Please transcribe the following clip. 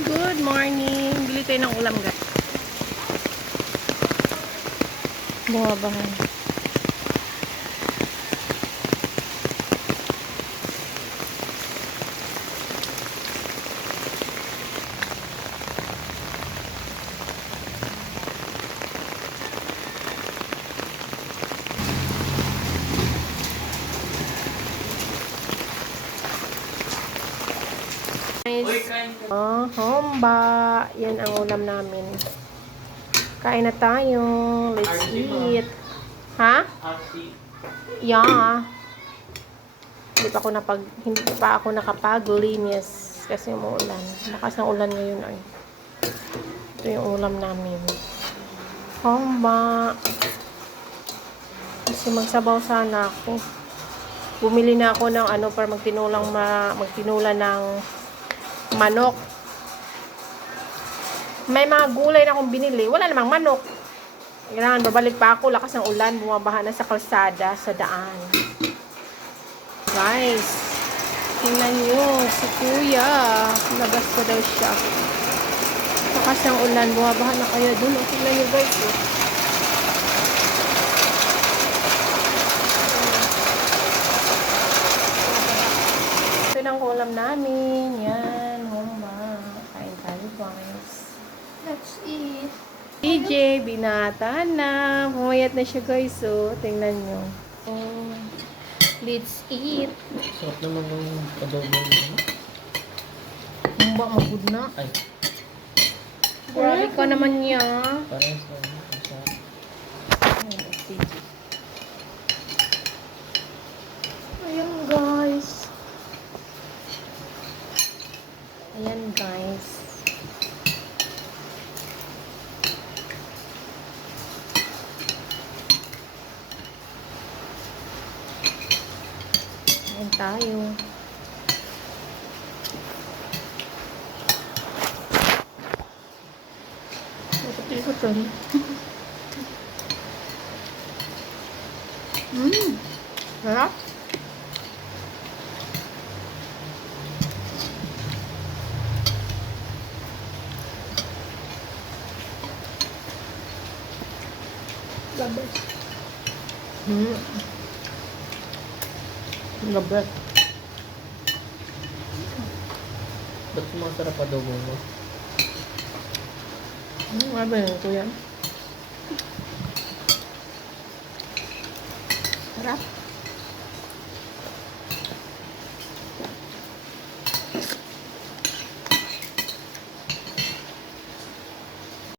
Good morning. Bili tayo ng ulam, guys. Bumabahan. Homba. Yan ang ulam namin. Kain na tayo. Let's eat. Ha? Yeah. Hindi pa ako nakapaglinis kasi umuulan. Lakas ng ulan ngayon ay. Ito yung ulam namin. Homba. Kasi magsabaw sana ako. Bumili na ako ng para magtinula ng manok. May mga gulay na akong binili. Wala namang manok. Kailangan babalik pa ako. Lakas ng ulan. Bumabaha na sa kalsada, sa daan. Guys, tingnan nyo. Si Kuya. Labas pa daw siya. Lakas ng ulan. Bumabaha na kayo dun. Tingnan nyo guys. Ito ng ulam namin. Yan. Kain tayo guys. Let's eat. DJ, binata na. Pumayat na siya guys. So, tingnan nyo. Let's eat. Sarap naman yung adobo mo. Humba, magod na. Ay. Grabe ka naman niya. Parang sa... Ayan guys. Ayan guys. Ayan tayo. Ikot ko rin. Sarap. Gabi. Gabi. Ba't sumasarap adobo mo? Ano yun, Kuya? Sarap.